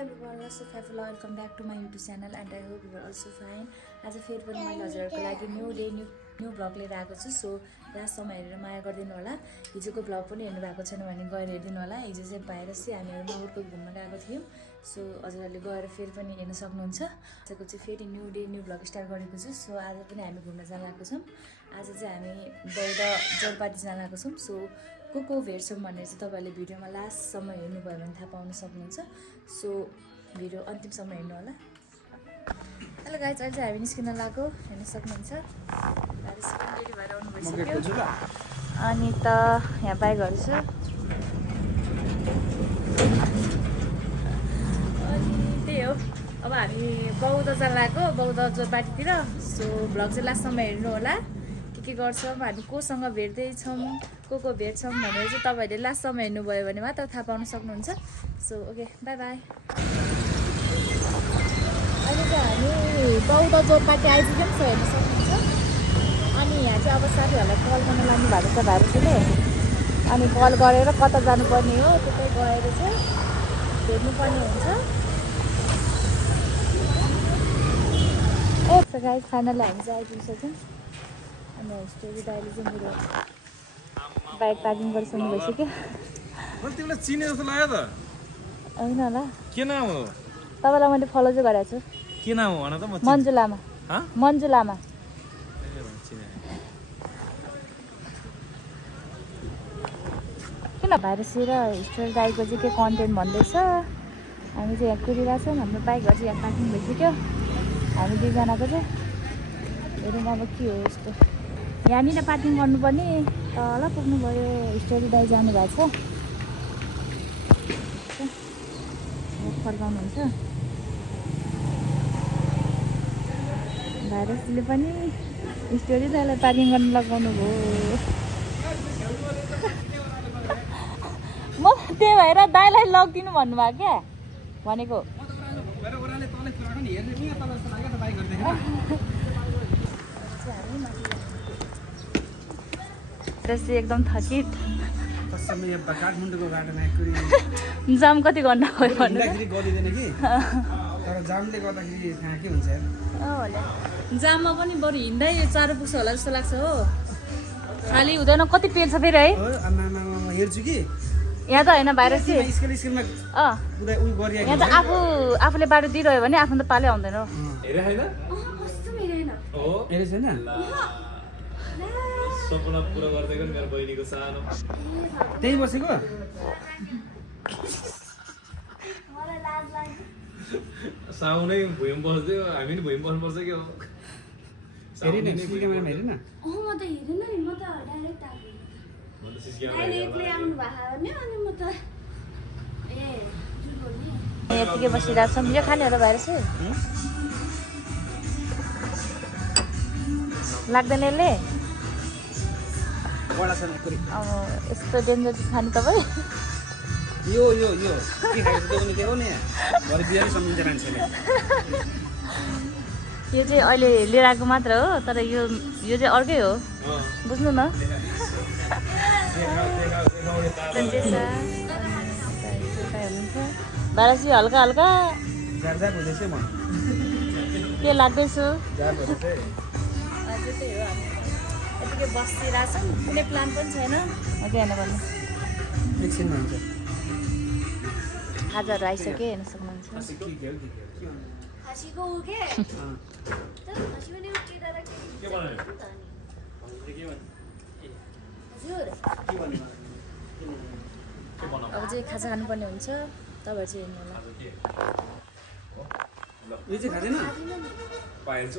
everyone, welcome back to my YouTube channel and I hope you are also fine. आज फेरि पनि मैले हजुरहरूको लागि न्यू भ्लग लिएर आएको छु. सो लास्टसम्म हेरेर माया गरिदिनु होला. हिजोको भ्लग पनि हेर्नु भएको छैन भने गएर हेरिदिनु होला. हिजो चाहिँ बाहिर चाहिँ हामीहरू माउरको घुम्न गएको थियौँ. सो हजुरहरूले गएर फेरि पनि हेर्न सक्नुहुन्छ. आजको चाहिँ फेरि न्यू भ्लग स्टार्ट गरेको छु. सो आज पनि हामी घुम्न जान लागेको छौँ. आज चाहिँ हामी बौद्ध जलपाटी जान लागेको छौँ. सो को भेट्छौँ भनेर चाहिँ तपाईँहरूले भिडियोमा लास्टसम्म हेर्नुभयो भने थाहा पाउन सक्नुहुन्छ. सो भिडियो अन्तिमसम्म हेर्नु होला. हेलो गाइज, अहिले चाहिँ हामी निस्किन लागेको हेर्न सक्नुहुन्छ. रेडी भएर आउनु भइसक्यो. अनि त यहाँ बाइकहरू छु. अनि त्यही हो, अब हामी बौद्ध जान लागेको, बौद्ध जलपाटीतिर. सो भ्लग चाहिँ लास्टसम्म हेर्नु होला. के गर्छौँ, हामी कोसँग भेट्दैछौँ, को भेट्छौँ भनेर चाहिँ तपाईँहरूले लास्टसम्म हेर्नुभयो भने मात्र थाहा पाउन सक्नुहुन्छ. So okay, by by. अहिले चाहिँ हामी बौद्ध जलपाटी आइपुग्यौँ. सो हेर्न सक्नुहुन्छ. अनि यहाँ चाहिँ अब साथीहरूलाई कल गर्न लानु भएको छ भाइरसले. अनि कल गरेर कता जानुपर्ने हो त्यतै गएर चाहिँ भेट्नुपर्ने हुन्छ. सो गाइस, फाइनली हामी चाहिँ आइपुगिसक्यौँ. अनि स्टोरी दाइले चाहिँ मेरो बाइक पार्किङ गरिसक्नु भइसक्यो. तिमीलाई चिने जस्तो लाग्यो त. होइन होला, के नाम हो? तपाईँलाई मैले फलो चाहिँ गरेको छु. के नाम हो भन त. मन्जु लामा. मन्जु लामा. किन भाइरस र स्टोरी दाइको चाहिँ के कन्टेन्ट भन्दैछ. हामी चाहिँ यहाँ कुदिरहेको छौँ. हाम्रो बाइकहरू चाहिँ यहाँ पार्किङ भइसक्यो. हामी दुईजनाको चाहिँ हेरौँ अब के हो यस्तो. यहाँनिर पार्किङ गर्नुपर्ने, तल पुग्नुभयो. स्टोरी दाइ जानुभएको छ, फर्काउनुहुन्छ. भाइरसले पनि स्टोरी दाइलाई पार्किङ गर्न लगाउनु भयो. म त्यही भएर दाइलाई लगिदिनु भन्नुभयो क्या भनेको. एकदम थकित. जाम कति घन्टा भयो भन्नु. जाममा पनि बरु हिँड्दै चारो पुग्छ होला जस्तो लाग्छ हो. खाली हुँदैन, कति पेल्छ फेरि है. हेर्छु कि यहाँ त होइन, भाइरस यहाँ त आफूले बाटो दिइरह्यो भने आफ्नो त पालै आउँदैन. सपना पुरा गर्दैको मेरो बहिनीको सानो त्यही बसेको. साउनै भुइँमा बस्दै, हामी नि भुइँमा बस्नुपर्छ कि हो. हेरिन क्यामेरामा हेरिन. म त हेरिन नि, म त डाइरेक्ट आएको. म त सिसी क्यामेरा डाइरेक्टली आउनु भएको भने अनि म त यतिकै बसिरहेको छौँ. यो खाने हो त भाइरस लाग्दैन यसले. अब यस्तो डेन्जर चाहिँ खाने तपाईँ. यो यो यो के खाएको देखाउने के हो नि. भरे बिहानै सम्झिन्छ मान्छेले. यो चाहिँ अहिले लिएर आएको मात्र हो, तर यो चाहिँ अर्कै हो, बुझ्नु न. भाइरस हल्का हल्का के लाग्दैछु. त्यही हो, यतिकै बसिरहेछौँ. कुनै प्लान पनि छैन. अझै हेर्नु पर्ने एकछिनमा हुन्छ. खाजाहरू आइसक्यो, हेर्न सक्नुहुन्छ. खसीको हो के तर खसी पनि उकेर के बनायो? हजुर अब चाहिँ खाजा खानुपर्ने हुन्छ. तपाईँहरू चाहिँ हेर्नु होला. यो चाहिँ खाँदैन. पाइन्छ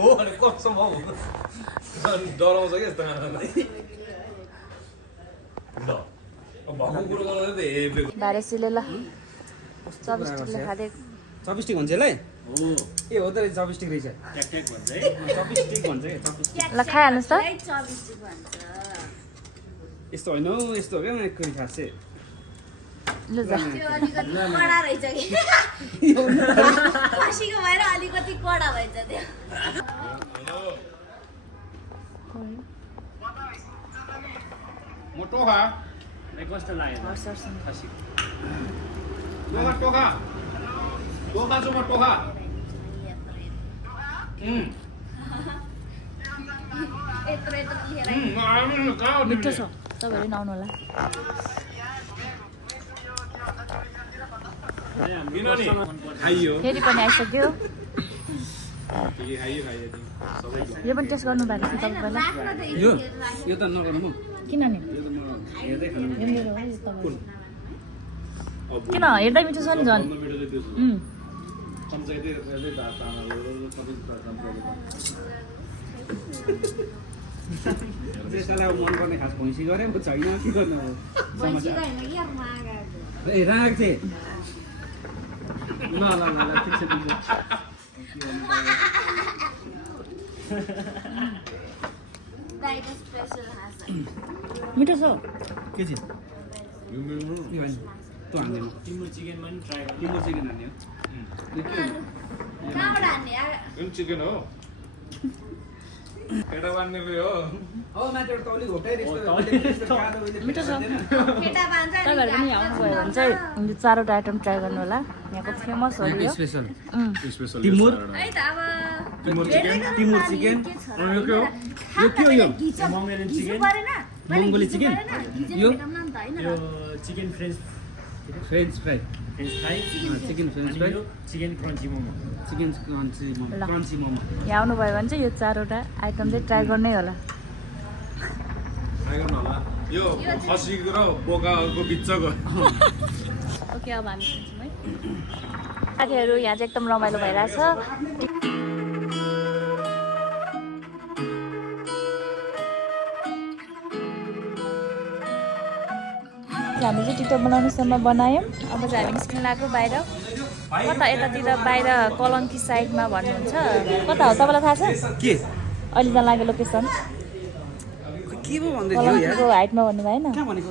हो भने कसम हौ. डराउँछ क्या यस्तो खानालाई. ल भएको कुरो गर्नु त हेपेको. भाइरसले ल चपस्टिकले खाँदै. चपस्टिक भन्छ यसलाई. ए हो त, चपस्टिक रहेछ. चपस्टिक भन्छ क्या. ल खाइहाल्नुहोस् त. चबिस्टिक भन्छ. यस्तो होइन हौ, यस्तो हो क्या एक कुरी खास चाहिँ. ल जा. त्यो अलिकति कडा रहेछ कि. खसीको भएर अलिकति कडा भएछ त्यो. मोटो खा कस्तो लाग्यो हर्षसँग खसी टोखा टोखा टोखा छु म टोखा यत्रो यत्रो लिएर मिठो छ तपाईँहरू पनि आउनु होला खाइयो फेरि पनि आइसक्यो के खाइयो खाइयो सबै यो पनि टेस्ट गर्नु भएको थियो तपाईँलाई यो यो त नगरौँ हौ किन नि यो त म हेर्दै खानु यो मेरो हो यो तपाईँको अब किन हेर्दा मिठो छ नि झन् मिठो चाहिँ त्यो उम्, चम्चाइदै हेर्दै सबै त्यसलाई अब मनपर्ने खास भैँसी गरे पो छैन के गर्नु अब भैँसी होइन कि अब मागाएको ए राखेको थिएँ ल ल ल ल ठिक छ ठिक छ गाईको स्पेसल हाँस मिठो छ के चाहिँ यो होइन तँ हान्दैन तिम्रो चिकनमा नि ट्राई गर तिम्रो चिकन हान्ने हो यो के हो? कहाँबाट हान्ने यो चिकन हो केटा बान्नेले हो हो माथि एउटा तौली घोप्टाइ रहेछ मिठो छ केटा बान्छ नि तपाईँहरू पनि आउनुभयो भने चाहिँ यो चारवटा आइटम ट्राई गर्नु होला यहाँको फेमस हो यो स्पेसल उम्, स्पेसल तिमुर है त अब तिमुर चिकन तिमुर चिकन यो के हो यो के हो यो मङ्गोलियन चिकन परेन मङ्गोली चिकन यो यो chicken French French fry fry chicken French fry chicken crunchy momo chicken crunchy momo ल। क्रन्ची मोमो यहाँ आउनुभयो भने चाहिँ यो चारवटा आइटम चाहिँ ट्राई गर्नै होला ट्राई गर्नु होला यो खसीको र बोकाको बिचको ओके अब हामी सुन्छौँ है साथीहरू यहाँ चाहिँ एकदम रमाइलो भइरहेछ हामी चाहिँ टिकटक बनाउनेसम्म बनायौँ अब चाहिँ हामी निस्किन लाग्यो बाहिर कता यतातिर बाहिर कलङ्की साइडमा भन्नुहुन्छ कता हो तपाईँलाई थाहा छ के अहिले जान लाग्यो लोकेसन के पो भन्दै थियो यार कलङ्कीको हाइटमा भन्नु भएन कहाँ भनेको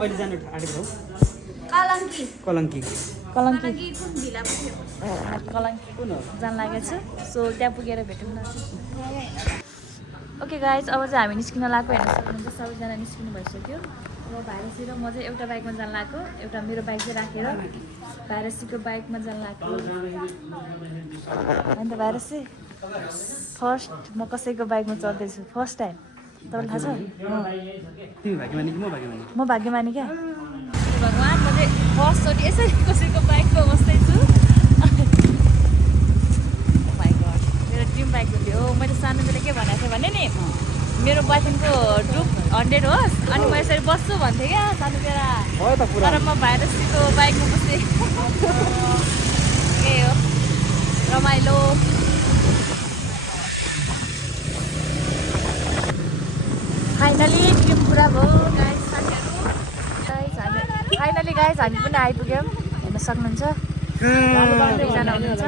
अहिले जानु आँटेको हो कलङ्की कलङ्की कलङ्की कलङ्की कुन भिला पुग्यो कलङ्की कुन हो जान लागेको छु सो त्यहाँ पुगेर भेटौँ न ओके गाइज अब चाहिँ हामी निस्किन लाग्यो हेर्न सक्नुहुन्छ सबैजना निस्किनु भइसक्यो अब भाइरसी र म चाहिँ एउटा बाइकमा जान लाग्यो एउटा मेरो बाइक चाहिँ राखेर भाइरसीको बाइकमा जान लाग्यो अन्त भाइरसी फर्स्ट म कसैको बाइकमा चढ्दैछु फर्स्ट टाइम तपाईँलाई थाहा छ तिमी भाग्यमानी कि म भाग्यमानी म भाग्यमानी क्या भगवान् म चाहिँ फर्स्टचोटि यसरी कसैको बाइकमा बस्दैछु बाइक मेरो ड्रिम बाइक थियो मैले सानो बेला के भनेको थिएँ भने नि मेरो बोयफ्रेन्डको ड्रुप 100 होस् अनि म यसरी बस्छु भन्थेँ क्या सानो बेला भयो त पुरा तर म भाइरसको बाइकमा बस्थेँ त्यही हो रमाइलो फाइनली ड्रिम पुरा भयो गाइस साथीहरू गाइस हामी फाइनली गाइस हामी पनि आइपुग्यौँ हेर्न सक्नुहुन्छ दुईजना हुनुहुन्छ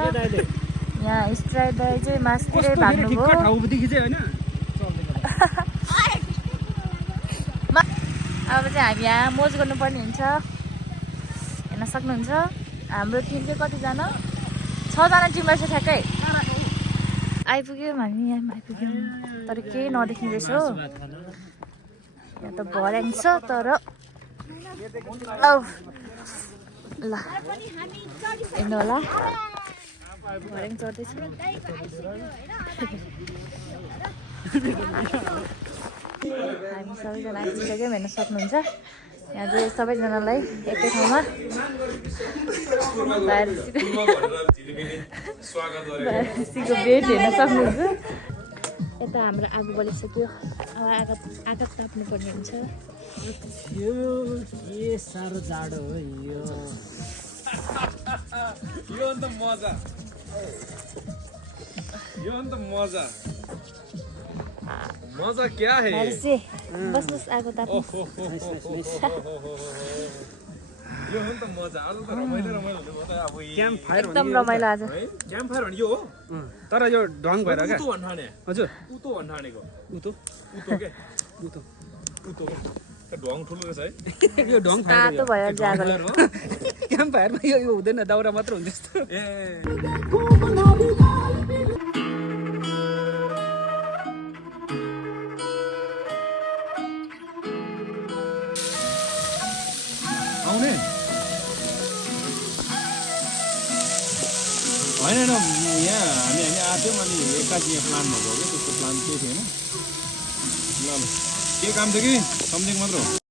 यहाँ स्ट्राइड दाइ चाहिँ मासतिरै भाग्नुभयो ठाउँदेखि चाहिँ होइन अब चाहिँ हामी यहाँ मोज गर्नुपर्ने हुन्छ हेर्न सक्नुहुन्छ हाम्रो टिम चाहिँ कतिजना 6 जना टिम रहेछ ठ्याक्कै आइपुग्यौँ हामी यहाँ आइपुग्यौँ तर केही नदेख्ने रहेछ हो यहाँ त भर्याङ छ तर औ ल हेर्नु होला भर्याङ चढ्दैछ हामी सबैजना आइसक्यौँ हेर्न सक्नुहुन्छ यहाँ चाहिँ सबैजनालाई एकै ठाउँमा भाइरसीको बेड हेर्न सक्नुहुन्छ यता हाम्रो आगो बलिसक्यो अब आगो ताप्नु पर्ने हुन्छ यो के साह्रो जाडो हो यो यो अन्त मजा यो अन्त मजा मजा क्या है भाइरसी बस्नुहोस् आगो ताप्नु यो हो नि त मजा आज त रमाइलो रमाइलो हुने भयो त अब क्याम्प फायर एकदम रमाइलो आज क्याम्प फायर भने यो हो तर यो ढङ भएर क्या उतो भन्नु ठाने हजुर उतो भन्नु ठानेको उतो उतो के उतो उतो ढङ ठुलो रहेछ है यो ढङ फायर तातो भयो अझै आगोले क्याम्प फायरमा यो हुँदैन दाउरा मात्र हुन्छ जस्तो ए होइन होइन यहाँ हामी आएको थियौँ अनि एक्कासी यहाँ प्लान भएको क्या त्यस्तो प्लान केही थिएन ल ल के काम थियो कि सम्झेको मात्र हो